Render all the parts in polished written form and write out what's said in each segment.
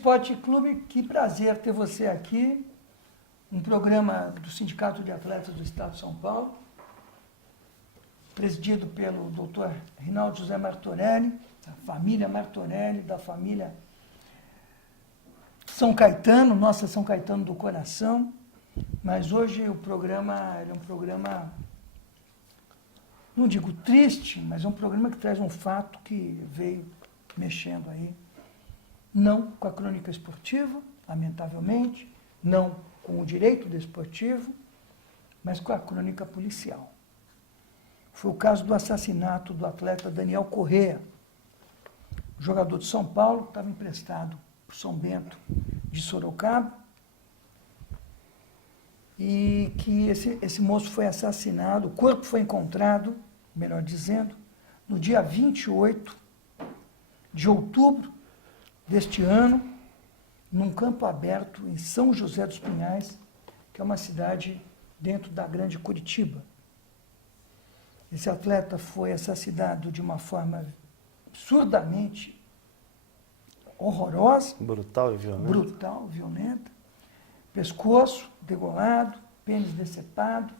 Esporte Clube, que prazer ter você aqui. Um programa do Sindicato de Atletas do Estado de São Paulo, presidido pelo Dr. Rinaldo José Martorelli, da família Martorelli, da família São Caetano, nossa São Caetano do coração. Mas hoje o programa é um programa, não digo triste, mas é um programa que traz um fato que veio mexendo aí. Não com a crônica esportiva, lamentavelmente, não com o direito desportivo, mas com a crônica policial. Foi o caso do assassinato do atleta Daniel Corrêa, jogador de São Paulo, que estava emprestado para o São Bento de Sorocaba, e que esse moço foi assassinado, o corpo foi encontrado, melhor dizendo, no dia 28 de outubro deste ano, num campo aberto em São José dos Pinhais, que é uma cidade dentro da grande Curitiba. Esse atleta foi assassinado de uma forma absurdamente horrorosa. Brutal e violenta. Brutal, violenta. Pescoço degolado, pênis decepado.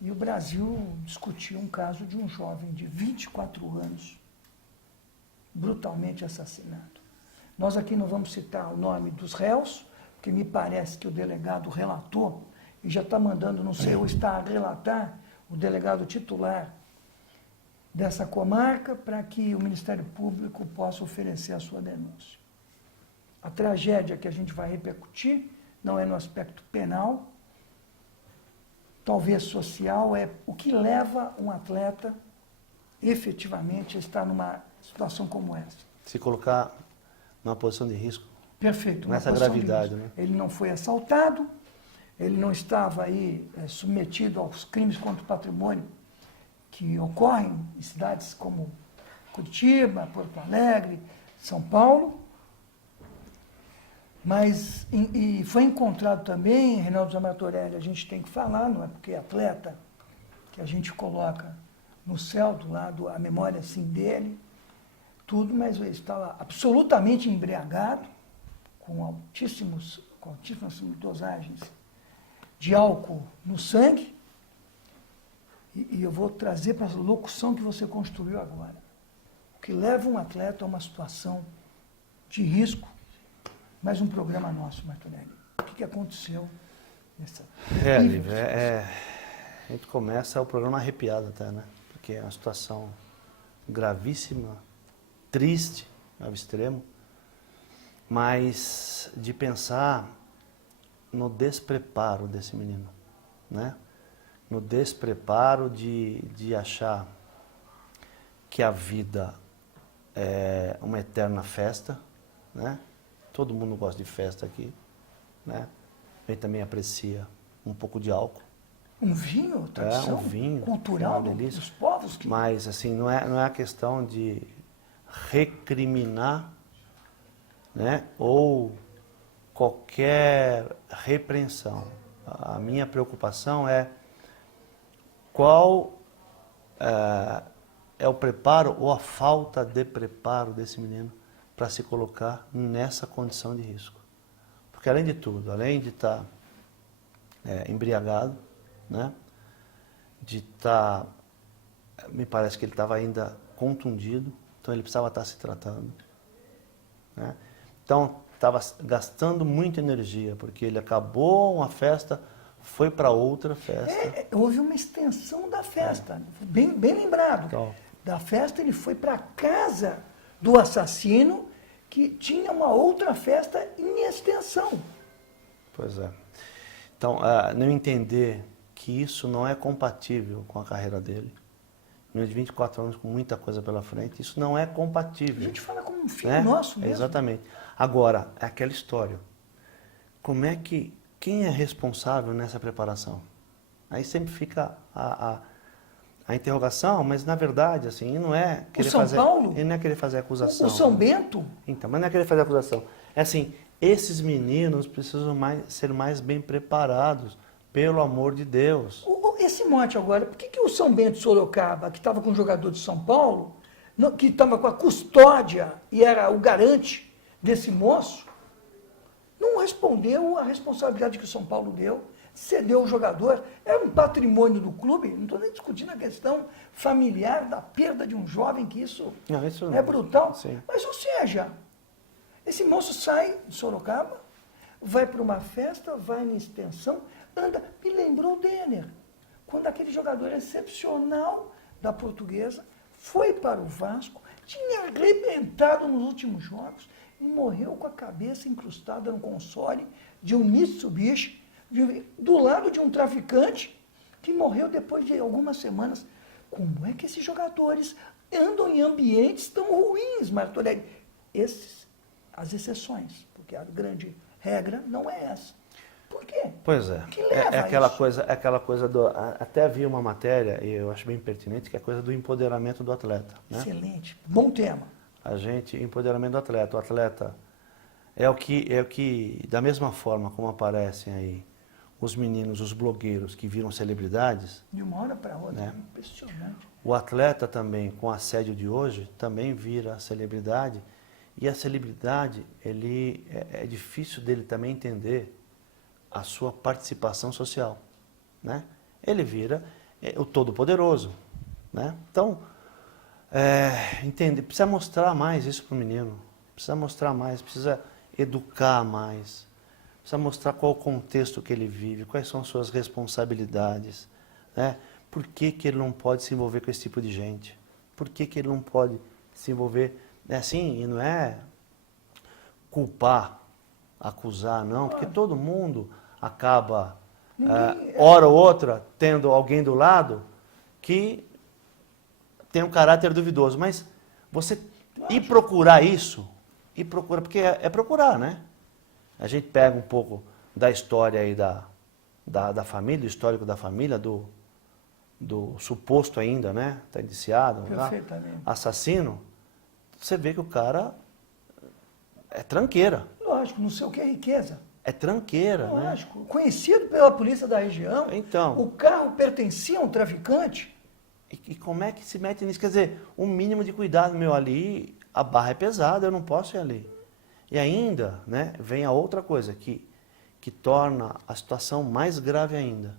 E o Brasil discutiu um caso de um jovem de 24 anos, brutalmente assassinado. Nós aqui não vamos citar o nome dos réus, porque me parece que o delegado relator, e já está mandando, não sei, ou está a relatar, o delegado titular dessa comarca, para que o Ministério Público possa oferecer a sua denúncia. A tragédia que a gente vai repercutir não é no aspecto penal, talvez social, é o que leva um atleta efetivamente a estar numa situação como essa. Se colocar numa posição de risco. Perfeito. Nessa gravidade, né? Ele não foi assaltado, ele não estava aí submetido aos crimes contra o patrimônio que ocorrem em cidades como Curitiba, Porto Alegre, São Paulo. Mas e foi encontrado também, Rinaldo Martorelli, a gente tem que falar, não é porque é atleta que a gente coloca no céu do lado a memória assim dele, tudo, mas ele estava absolutamente embriagado, com altíssimas dosagens de álcool no sangue, e eu vou trazer para a locução que você construiu agora. O que leva um atleta a uma situação de risco, mais um programa nosso, Martorelli. O que aconteceu nessa... Lívia, a gente começa o programa arrepiado até, né? Porque é uma situação gravíssima, triste ao extremo, mas de pensar no despreparo desse menino, né? No despreparo de achar que a vida é uma eterna festa, né? Todo mundo gosta de festa aqui, né? A gente também aprecia um pouco de álcool. Um vinho, tradição um vinho, cultural dos povos. Que... Mas, assim, não é a questão de recriminar, né? Ou qualquer repreensão. A minha preocupação é qual é o preparo ou a falta de preparo desse menino para se colocar nessa condição de risco. Porque, além de tudo, além de estar embriagado, né, de estar, me parece que ele estava ainda contundido, então ele precisava estar se tratando, né? Então, estava gastando muita energia, porque ele acabou uma festa, foi para outra festa. Houve uma extensão da festa, bem lembrado. Então, da festa ele foi para a casa do assassino, que tinha uma outra festa em extensão. Pois é. Então, não entender que isso não é compatível com a carreira dele. Menino de 24 anos com muita coisa pela frente, isso não é compatível. A gente fala como um filho nosso mesmo. Exatamente. Agora, é aquela história. Quem é responsável nessa preparação? Aí sempre fica a interrogação, mas na verdade, assim, não é querer fazer... Paulo? Ele não é querer fazer acusação. O São Bento? Então, mas não é querer fazer acusação. É assim, esses meninos precisam ser mais bem preparados, pelo amor de Deus. Esse monte agora, por que o São Bento de Sorocaba, que estava com um jogador de São Paulo, que estava com a custódia e era o garante desse moço, não respondeu à responsabilidade que o São Paulo deu, cedeu o jogador, era um patrimônio do clube, não estou nem discutindo a questão familiar da perda de um jovem, que isso, é brutal. Sim. Mas, ou seja, esse moço sai de Sorocaba, vai para uma festa, vai na extensão, anda, me lembrou o Denner, quando aquele jogador excepcional da Portuguesa foi para o Vasco, tinha arrebentado nos últimos jogos e morreu com a cabeça incrustada no console de um Mitsubishi, do lado de um traficante que morreu depois de algumas semanas. Como é que esses jogadores andam em ambientes tão ruins, Martorelli? As exceções, porque a grande regra não é essa. Por quê? Pois é. Que leva É aquela a isso? coisa, é aquela coisa do. Até vi uma matéria, e eu acho bem pertinente, que é a coisa do empoderamento do atleta. Né? Excelente, bom tema. Empoderamento do atleta. O atleta é o que, da mesma forma como aparecem aí os meninos, os blogueiros que viram celebridades, De uma hora para outra, né? impressionante. O atleta também, com o assédio de hoje, também vira celebridade. E a celebridade, é difícil dele também entender a sua participação social. Né? Ele vira o todo-poderoso. Né? Então, precisa mostrar mais isso para o menino. Precisa mostrar mais, precisa educar mais. Precisa mostrar qual o contexto que ele vive, quais são as suas responsabilidades. Né? Por que ele não pode se envolver com esse tipo de gente? Por que ele não pode se envolver... É assim, e não é culpar, acusar, não, porque todo mundo acaba, hora ou outra, tendo alguém do lado que tem um caráter duvidoso. Mas você ir procurar isso, porque é procurar, né? A gente pega um pouco da história aí da família, do histórico da família, do suposto ainda, né? Está indiciado, assassino. Você vê que o cara é tranqueira. Lógico, não sei o que é riqueza. É tranqueira, Lógico. né? Conhecido pela polícia da região, Então, o carro pertencia a um traficante. E como é que se mete nisso? Quer dizer, um mínimo de cuidado meu ali, a barra é pesada, eu não posso ir ali. E ainda, né, vem a outra coisa que torna a situação mais grave ainda.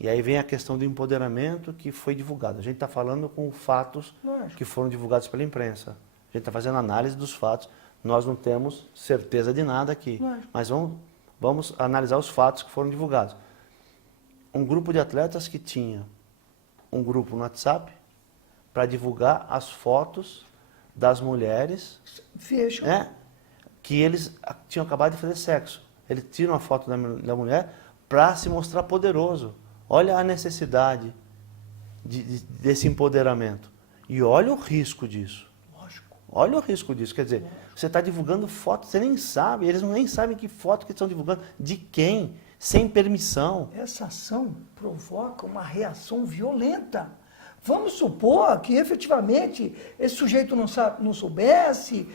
E aí vem a questão do empoderamento que foi divulgado. A gente está falando com fatos que foram divulgados pela imprensa. A gente está fazendo análise dos fatos. Nós não temos certeza de nada aqui. Mas vamos analisar os fatos que foram divulgados. Um grupo de atletas que tinha um grupo no WhatsApp para divulgar as fotos das mulheres que eles tinham acabado de fazer sexo. Eles tiram a foto da mulher para se mostrar poderoso. Olha a necessidade desse empoderamento. E olha o risco disso. Lógico. Olha o risco disso. Quer dizer, você está divulgando fotos, você nem sabe, eles nem sabem que foto que estão divulgando, de quem, sem permissão. Essa ação provoca uma reação violenta. Vamos supor que efetivamente esse sujeito não soubesse,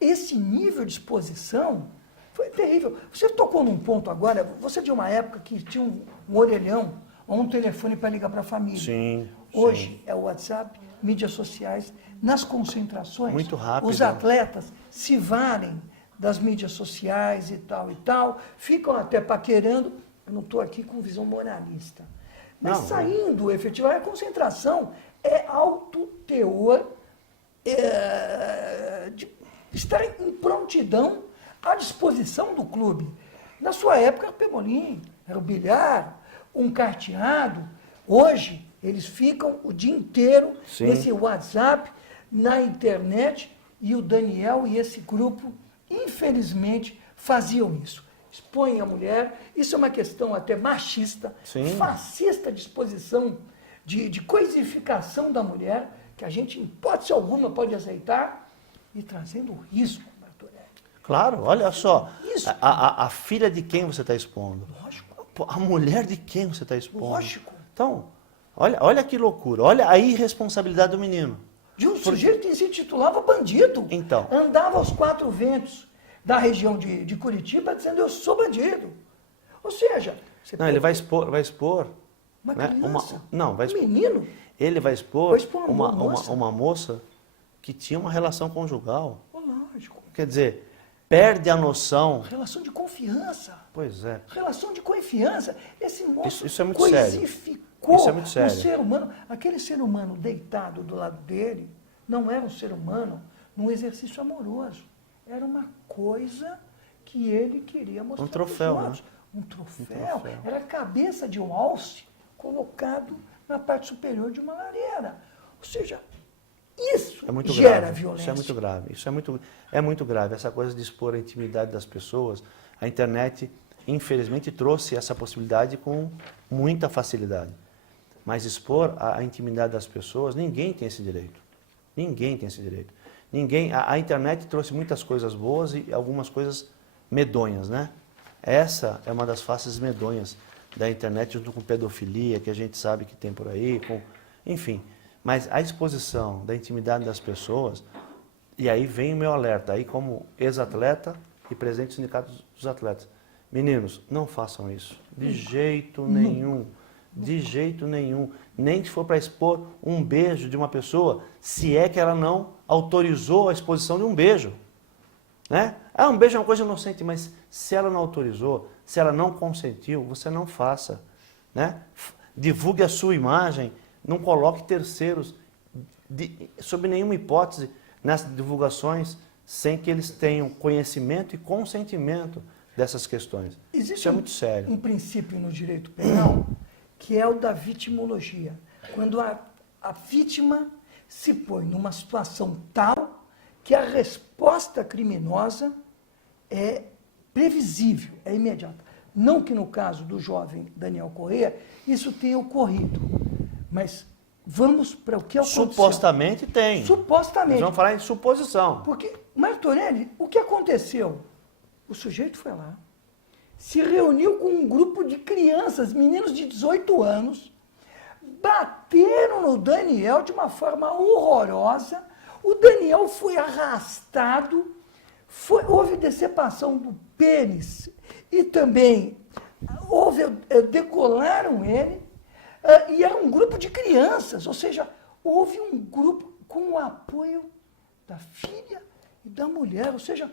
esse nível de exposição foi terrível. Você tocou num ponto agora, você é de uma época que tinha um orelhão ou um telefone para ligar para a família. Sim. Hoje é o WhatsApp, mídias sociais. Nas concentrações, muito rápido. Os atletas se valem das mídias sociais e tal, ficam até paquerando. Eu não estou aqui com visão moralista. Mas saindo, efetivamente, a concentração é alto teor de estar em prontidão à disposição do clube. Na sua época, era o pebolim, era o bilhar, um carteado. Hoje, eles ficam o dia inteiro nesse WhatsApp, na internet, e o Daniel e esse grupo, infelizmente, faziam isso. Expõem a mulher, isso é uma questão até machista, fascista disposição de coisificação da mulher, que a gente, em hipótese alguma, pode aceitar, e trazendo risco, Martorelli. Claro, olha só, a filha de quem você está expondo? Lógico. A mulher de quem você está expondo? Lógico. Então, olha que loucura, olha a irresponsabilidade do menino. De um sujeito que se titulava bandido. Então. Andava aos quatro ventos da região de Curitiba dizendo, eu sou bandido. Ou seja... ele vai expor uma né, criança, um menino. Ele vai expor uma moça. uma moça que tinha uma relação conjugal. Lógico. Quer dizer, perde a noção. Relação de confiança. Pois é. Relação de confiança. Esse moço Isso é muito sério. coisificou Isso é muito sério. o ser humano. Aquele ser humano deitado do lado dele não era um ser humano num exercício amoroso. Era uma coisa que ele queria mostrar. Um troféu, pros outros. Um troféu. Era a cabeça de um alce colocado na parte superior de uma lareira. Ou seja, isso É muito gera grave. violência. Isso é muito grave. Isso é muito grave. Essa coisa de expor a intimidade das pessoas. A internet, infelizmente, trouxe essa possibilidade com muita facilidade. Mas expor a intimidade das pessoas, ninguém tem esse direito. Ninguém tem esse direito. A internet trouxe muitas coisas boas e algumas coisas medonhas, né? Essa é uma das faces medonhas da internet, junto com pedofilia, que a gente sabe que tem por aí, enfim. Mas a exposição da intimidade das pessoas, e aí vem o meu alerta, aí como ex-atleta e presidente do Sindicato dos Atletas. Meninos, não façam isso. De jeito nenhum. De jeito nenhum. Nem que for para expor um beijo de uma pessoa, se é que ela não autorizou a exposição de um beijo. Né? Um beijo é uma coisa inocente, mas se ela não autorizou, se ela não consentiu, você não faça. Né? Divulgue a sua imagem, não coloque terceiros, sob nenhuma hipótese, nessas divulgações, sem que eles tenham conhecimento e consentimento dessas questões. Isso é muito sério. Um princípio no direito penal que é o da vitimologia. Quando a vítima se põe numa situação tal que a resposta criminosa é previsível, é imediata. Não que no caso do jovem Daniel Corrêa isso tenha ocorrido, mas vamos para o que aconteceu. Supostamente tem. Supostamente. Nós vamos falar em suposição. Porque, Martorelli, o que aconteceu? O sujeito foi lá, se reuniu com um grupo de crianças, meninos de 18 anos, bateram no Daniel de uma forma horrorosa, o Daniel foi arrastado, houve decepção do pênis e também decolaram ele, e era um grupo de crianças, ou seja, houve um grupo com o apoio da filha e da mulher, ou seja,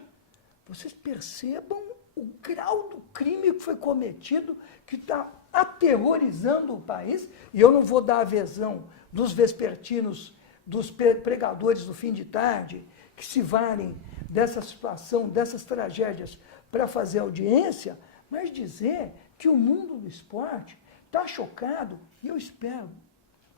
vocês percebam o grau do crime que foi cometido, que está aterrorizando o país, e eu não vou dar a versão dos vespertinos, dos pregadores do fim de tarde, que se valem dessa situação, dessas tragédias, para fazer audiência, mas dizer que o mundo do esporte está chocado, e eu espero,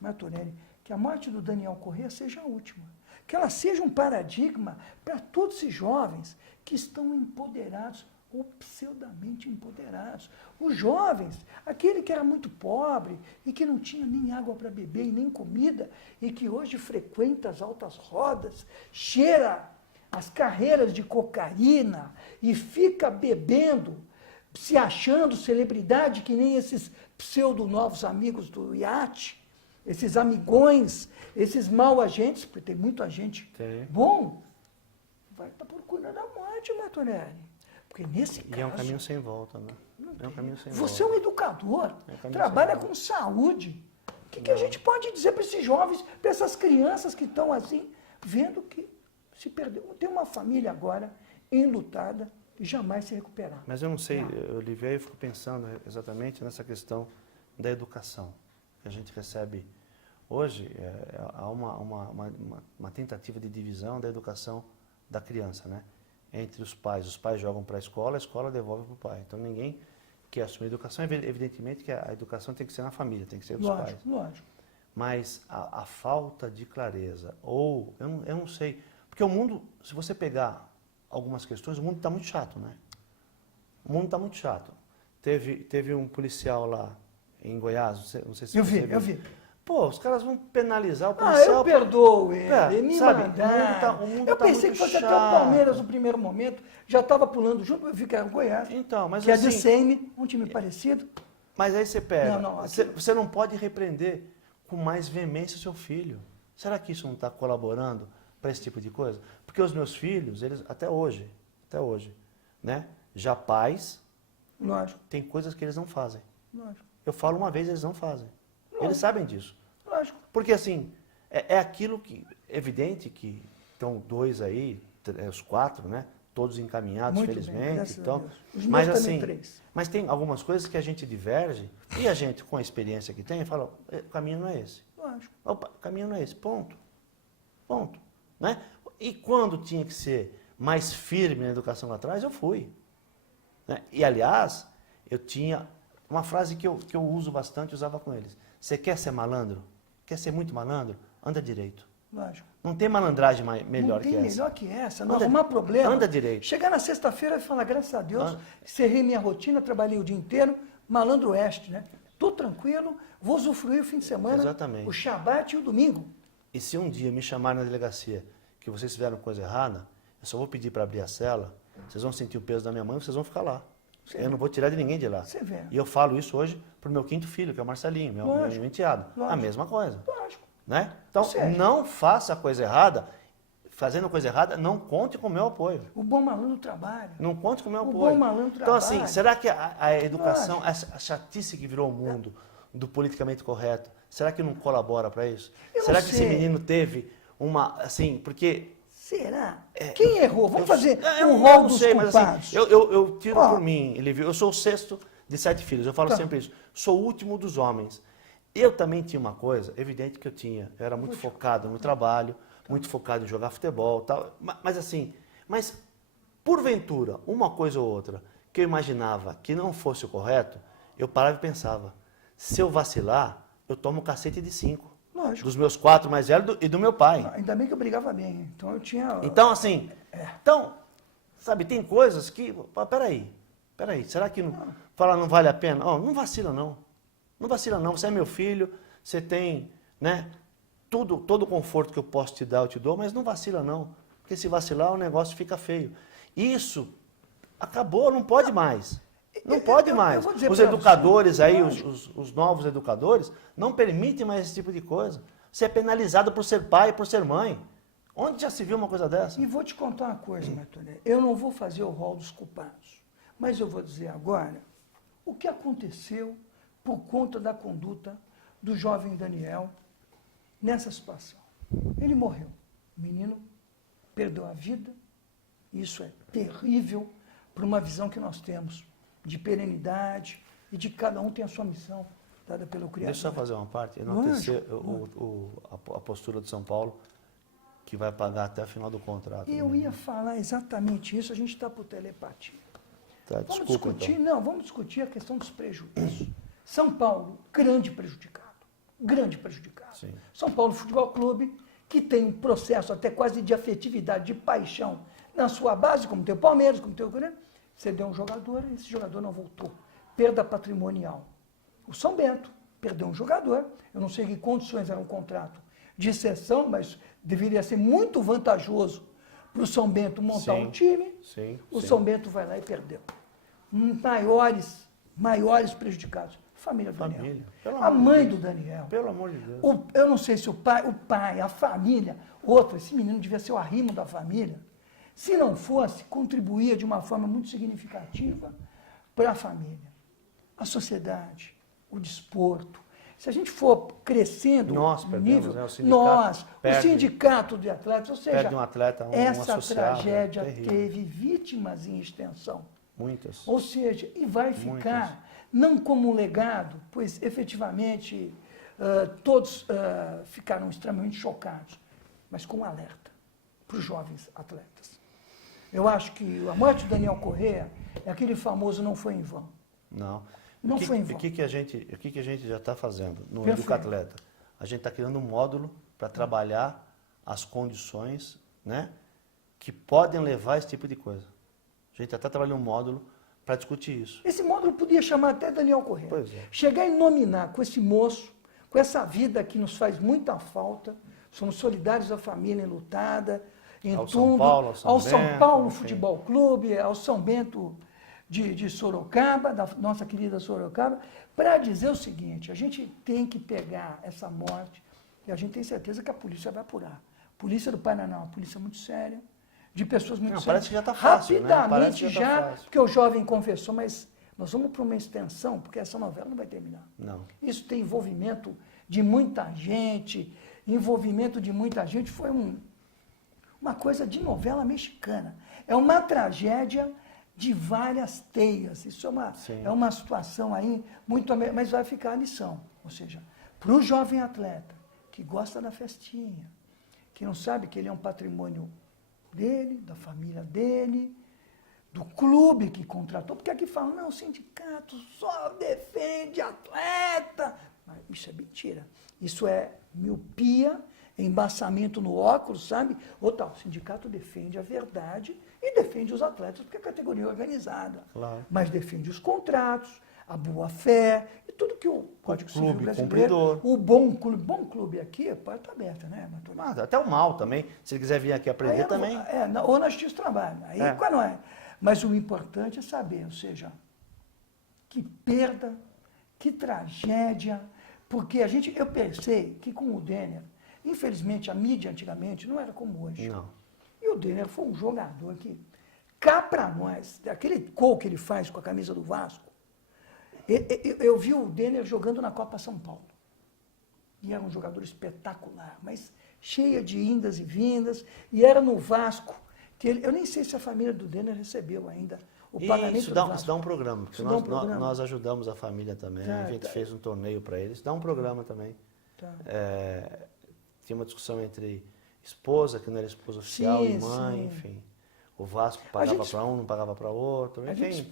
Martorelli, que a morte do Daniel Corrêa seja a última, que ela seja um paradigma para todos esses jovens que estão empoderados, ou pseudamente empoderados. Os jovens, aquele que era muito pobre e que não tinha nem água para beber e nem comida, e que hoje frequenta as altas rodas, cheira as carreiras de cocaína e fica bebendo, se achando celebridade, que nem esses pseudo-novos amigos do iate, esses amigões, esses mau agentes, porque tem muito agente bom, vai estar procurando a morte, Martorelli. Porque nesse caso... E é um caminho sem volta, né? É um caminho sem Você volta. é um educador, trabalha com saúde. O que a gente pode dizer para esses jovens, para essas crianças que estão assim, vendo que se perdeu? Tem uma família agora enlutada e jamais se recuperar. Mas eu não sei, Olivia, eu fico pensando exatamente nessa questão da educação que a gente recebe hoje. Há uma tentativa de divisão da educação da criança, né? Entre os pais jogam para a escola devolve para o pai. Então ninguém quer assumir a educação. Evidentemente que a educação tem que ser na família, tem que ser dos pais. Lógico. Mas a falta de clareza, ou eu não sei, porque o mundo, se você pegar algumas questões, o mundo está muito chato, né? O mundo está muito chato. Teve um policial lá em Goiás, não sei se você viu. Eu vi. Pô, os caras vão penalizar o policial. Eu perdoo ele, me mandaram. O mundo eu tá pensei muito que fosse chato. até o Palmeiras no primeiro momento, já estava pulando junto, eu vi que era o Goiás, Então, mas que assim, é de Seme, um time parecido. Mas aí você pega, Aqui... você não pode repreender com mais veemência o seu filho. Será que isso não está colaborando para esse tipo de coisa? Porque os meus filhos, eles até hoje, né? Já pais, Lógico. tem coisas que eles não fazem. Lógico. Eu falo uma vez, eles não fazem. Eles sabem disso. Lógico. Porque assim, é aquilo que, evidente que estão dois aí, os quatro, né? todos encaminhados, Muito bem, felizmente. graças a Então, Deus. Os mas meus também assim, 3. mas tem algumas coisas que a gente diverge e a gente, com a experiência que tem, fala, o caminho não é esse. Lógico. Opa, o caminho não é esse, ponto. Ponto. Né? E quando tinha que ser mais firme na educação lá atrás, eu fui. Né? E, aliás, eu tinha uma frase que eu uso bastante, usava com eles. Você quer ser malandro? Quer ser muito malandro? Anda direito. Lógico. Não tem malandragem melhor que essa. Não tem melhor que essa. Não Anda- arrumar problema. anda direito. Chegar na sexta-feira e falar, graças a Deus, encerrei minha rotina, trabalhei o dia inteiro, malandro oeste, né? Tô tranquilo, vou usufruir o fim de semana, Exatamente. o shabat e o domingo. E se um dia me chamarem na delegacia que vocês fizeram coisa errada, eu só vou pedir para abrir a cela, vocês vão sentir o peso da minha mãe e vocês vão ficar lá. Sim. Eu não vou tirar de ninguém de lá. Você vê. E eu falo isso hoje pro meu 5º filho, que é o Marcelinho, meu enteado. A Lógico. mesma coisa. Lógico. Né? Então, Ou seja, não faça a coisa errada. Fazendo coisa errada, não conte com o meu apoio. o bom malandro trabalha. Não conte com o meu O apoio. bom malandro Então, assim, trabalha. será que a educação, a chatice que virou o mundo do politicamente correto, será que não colabora para isso? Eu Será não que sei. esse menino teve uma, assim, porque... Será? Quem errou? Vamos fazer eu um não rol dos sei, mas culpados. assim, eu tiro Ó. por mim, Livio, eu sou o 6º de 7 filhos, eu falo Tá. sempre isso, sou o último dos homens. Eu também tinha uma coisa, evidente que eu era muito focado no trabalho, muito focado em jogar futebol, tal, mas assim, porventura, uma coisa ou outra que eu imaginava que não fosse o correto, eu parava e pensava, se eu vacilar, eu tomo um cacete de 5. Lógico. Dos meus 4 mais velhos e do meu pai. Ainda bem que eu brigava bem. Hein? Então eu tinha... Então, assim, sabe, tem coisas que, peraí, será que não vale a pena? Ó, não vacila não, você é meu filho, você tem, né, todo o conforto que eu posso te dar, eu te dou, mas não vacila não, porque se vacilar o negócio fica feio. Isso acabou, não pode mais. Não pode mais. vou dizer Os pra educadores você, aí, lógico. os novos educadores, não permitem mais esse tipo de coisa. Você é penalizado por ser pai e por ser mãe. Onde já se viu uma coisa dessa? E vou te contar uma coisa, Martolé. Eu não vou fazer o rol dos culpados, mas eu vou dizer agora o que aconteceu por conta da conduta do jovem Daniel nessa situação. Ele morreu. O menino perdeu a vida. Isso é terrível para uma visão que nós temos de perenidade e de cada um tem a sua missão dada pelo Criador. Deixa eu só fazer uma parte. Eu não Lógico, a postura do São Paulo, que vai pagar até o final do contrato. Eu ia falar exatamente isso, a gente está por telepatia. Tá, Vamos desculpa, discutir, então. não, vamos discutir a questão dos prejuízos. São Paulo, grande prejudicado. Grande prejudicado. Sim. São Paulo Futebol Clube, que tem um processo até quase de afetividade, de paixão na sua base, como tem o Palmeiras, como tem o Grêmio. Você deu um jogador e esse jogador não voltou. Perda patrimonial. O São Bento perdeu um jogador. Eu não sei em que condições era um contrato de exceção, mas deveria ser muito vantajoso para o São Bento montar um time. Sim, O sim. São Bento vai lá e perdeu. Maiores prejudicados. Família do Daniel. Família. Pelo A amor de mãe Deus. do Daniel. Pelo amor de Deus. Eu não sei se o pai, a família, outro, esse menino devia ser o arrimo da família. Se não fosse, contribuía de uma forma muito significativa para a família, a sociedade, o desporto. Se a gente for crescendo Nós no perdemos, nível, né? O sindicato o perde. sindicato de atletas, ou seja, Perde um atleta, um essa associado, tragédia terrível. teve vítimas em extensão. Muitas. Ou seja, e vai ficar, não como um legado, pois efetivamente todos ficaram extremamente chocados, mas com um alerta para os jovens atletas. Eu acho que a morte do Daniel Corrêa é aquele famoso não foi em vão. Não. Não foi em vão. O que a gente já está fazendo no Perfeito. Educatleta? A gente está criando um módulo para trabalhar as condições, né, que podem levar a esse tipo de coisa. A gente está trabalhando um módulo para discutir isso. Esse módulo podia chamar até Daniel Corrêa. Pois é. Chegar e nominar com esse moço, com essa vida que nos faz muita falta, somos solidários à família enlutada, em Ao tudo, São Paulo, ao São ao São Bento, Paulo enfim. Futebol Clube, ao São Bento de Sorocaba, da nossa querida Sorocaba, para dizer o seguinte, a gente tem que pegar essa morte e a gente tem certeza que a polícia vai apurar. A polícia do Paraná é uma polícia muito séria, de pessoas muito Não, sérias. parece que já tá fácil, né? Rapidamente Parece que já tá já, fácil. porque o jovem confessou, mas nós vamos para uma extensão, porque essa novela não vai terminar. Não. Isso tem envolvimento de muita gente, foi uma coisa de novela mexicana. é uma tragédia de várias teias. Isso Sim. é uma situação aí muito... Mas vai ficar a lição. Ou seja, para o jovem atleta que gosta da festinha, que não sabe que ele é um patrimônio dele, da família dele, do clube que contratou, porque aqui falam, não, o sindicato só defende atleta. Mas isso é mentira. Isso é miopia, embaçamento no óculos, sabe? Ou tal, o sindicato defende a verdade e defende os atletas, porque a categoria é organizada. Claro. Mas defende os contratos, a boa-fé e tudo que o Código Civil brasileiro... O bom clube aqui, a porta aberta, né, Matheus? Mas até o mal também, se ele quiser vir aqui aprender também. Ou na Justiça do Trabalho, aí quando é. Mas o importante é saber, ou seja, que perda, que tragédia, porque eu pensei que com o Denner, infelizmente a mídia antigamente não era como hoje. Não. E o Denner foi um jogador que, cá pra nós, aquele gol que ele faz com a camisa do Vasco, eu vi o Denner jogando na Copa São Paulo. E era um jogador espetacular, mas cheia de indas e vindas, e era no Vasco. Eu nem sei se a família do Denner recebeu ainda o pagamento do Vasco. Isso dá um programa, porque nós ajudamos a família também, a gente fez um torneio para eles, dá um programa também. Tá. Tinha uma discussão entre esposa, que não era esposa oficial, e mãe, enfim. O Vasco pagava para um, não pagava para outro, enfim,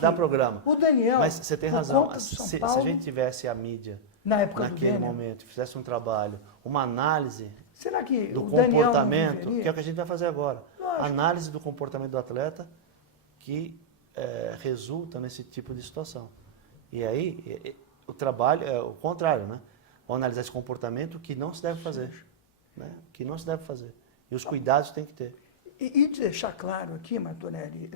dá programa. O Daniel, mas você tem razão, se a gente tivesse a mídia naquele momento, fizesse um trabalho, uma análise será que do o comportamento, que é o que a gente vai fazer agora. Lógico. Análise do comportamento do atleta que resulta nesse tipo de situação. E aí, o trabalho é o contrário, né? Vamos analisar esse comportamento que não se deve fazer. Né? Que não se deve fazer. E os cuidados tem que ter. E deixar claro aqui, Martonelli,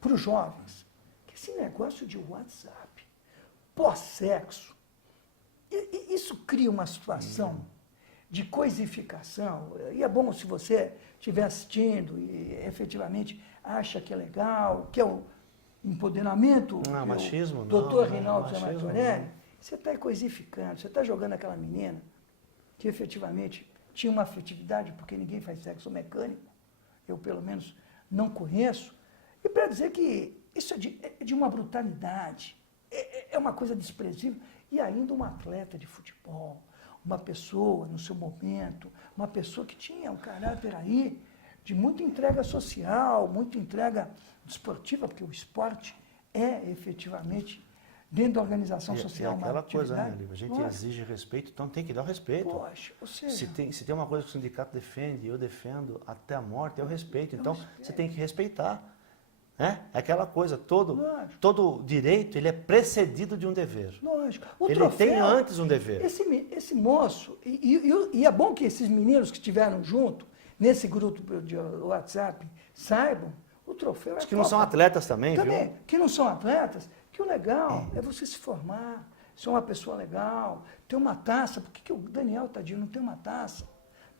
para os jovens, que esse negócio de WhatsApp, pós-sexo, isso cria uma situação de coisificação. E é bom se você estiver assistindo e efetivamente acha que é legal, que é o empoderamento. Não, machismo, doutor Reinaldo Martonelli, você está coisificando, você está jogando aquela menina que efetivamente tinha uma afetividade, porque ninguém faz sexo mecânico, eu pelo menos não conheço, e para dizer que isso é de uma brutalidade, é uma coisa desprezível, e ainda um atleta de futebol, uma pessoa no seu momento, uma pessoa que tinha um caráter aí de muita entrega social, muita entrega desportiva, porque o esporte é efetivamente, dentro da organização social, uma aquela coisa, né, atividade. A gente exige respeito, então tem que dar o respeito. Poxa, ou seja, se tem uma coisa que o sindicato defende, eu defendo até a morte, é o respeito. Então, você tem que respeitar. Né? É aquela coisa, todo direito ele é precedido de um dever. Lógico. Ele tem antes um dever. Esse moço, e é bom que esses meninos que estiveram junto, nesse grupo de WhatsApp, saibam, o troféu Os que não são atletas também, viu? Que não são atletas, que o legal é você se formar, ser uma pessoa legal, ter uma taça. Por que o Daniel, tadinho, não tem uma taça?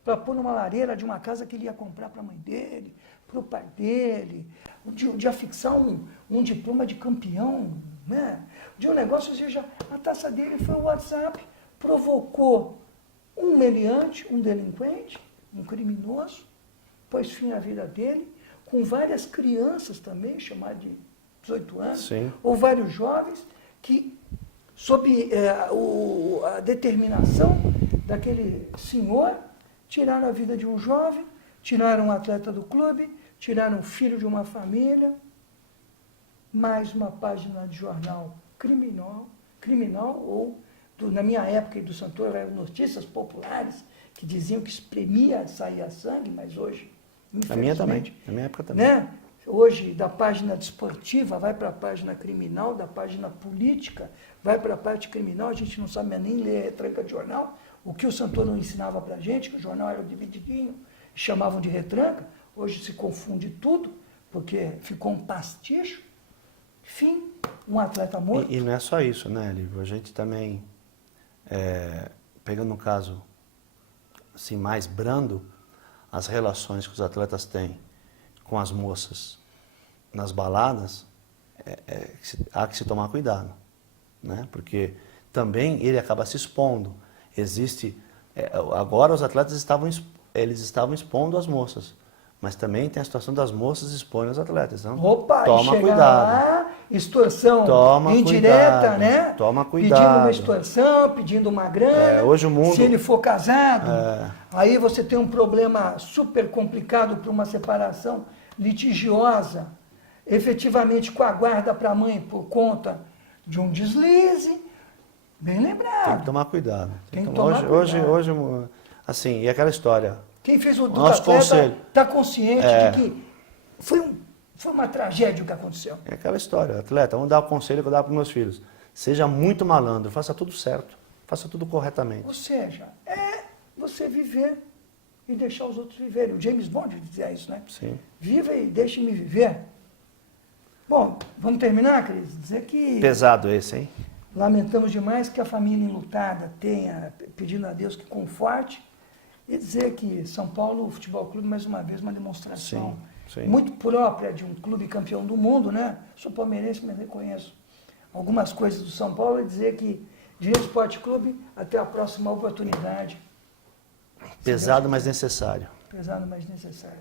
Para pôr numa lareira de uma casa que ele ia comprar para a mãe dele, para o pai dele, de afixar um diploma de campeão, né? De um negócio, ou seja, a taça dele foi o WhatsApp, provocou um meliante, um delinquente, um criminoso, pôs fim à vida dele, com várias crianças também, chamadas de 18 anos, ou vários jovens que, sob a determinação daquele senhor, tiraram a vida de um jovem, tiraram um atleta do clube, tiraram um filho de uma família, mais uma página de jornal criminal ou, na minha época e do Santoro, eram notícias populares que diziam que espremia, saía sangue, mas hoje, infelizmente... Na minha época também. Né? Hoje, da página desportiva, vai para a página criminal, da página política, vai para a parte criminal, a gente não sabe nem ler retranca de jornal. O que o Santoro não ensinava para a gente, que o jornal era divididinho, chamavam de retranca, hoje se confunde tudo, porque ficou um pasticho. Enfim, um atleta morto. E não é só isso, né, Lívio? A gente também, pegando um caso assim, mais brando, as relações que os atletas têm com as moças nas baladas, há que se tomar cuidado, né? Porque também ele acaba se expondo. Agora os atletas estavam expondo as moças, Mas também tem a situação das moças exporem os atletas. Então, Opa, toma e chega cuidado. lá, extorsão Toma indireta, cuidado, né? toma Pedindo cuidado. uma extorsão, pedindo uma grana. Hoje o mundo- Se ele for casado, É. aí você tem um problema super complicado para uma separação litigiosa, efetivamente com a guarda para a mãe por conta de um deslize. Bem lembrado. Tem que tomar cuidado. Tem que tomar cuidado. Hoje, assim, e aquela história. Quem fez o Nosso atleta conselho. está consciente É. de que foi uma tragédia o que aconteceu. É aquela história, atleta, vamos dar o conselho que eu dava para meus filhos. Seja muito malandro, faça tudo certo, faça tudo corretamente. Ou seja, é você viver e deixar os outros viverem. O James Bond dizia isso, né? Sim. Viva e deixe-me viver. Bom, vamos terminar, Cris? Dizer que Pesado esse, hein? lamentamos demais que a família enlutada tenha, pedindo a Deus que conforte, e dizer que São Paulo Futebol Clube, mais uma vez, uma demonstração Sim. muito própria de um clube campeão do mundo, né? Sou palmeirense, mas reconheço algumas coisas do São Paulo, e dizer que Direito Esporte Clube, até a próxima oportunidade. Pesado, mas necessário. Pesado, mas necessário.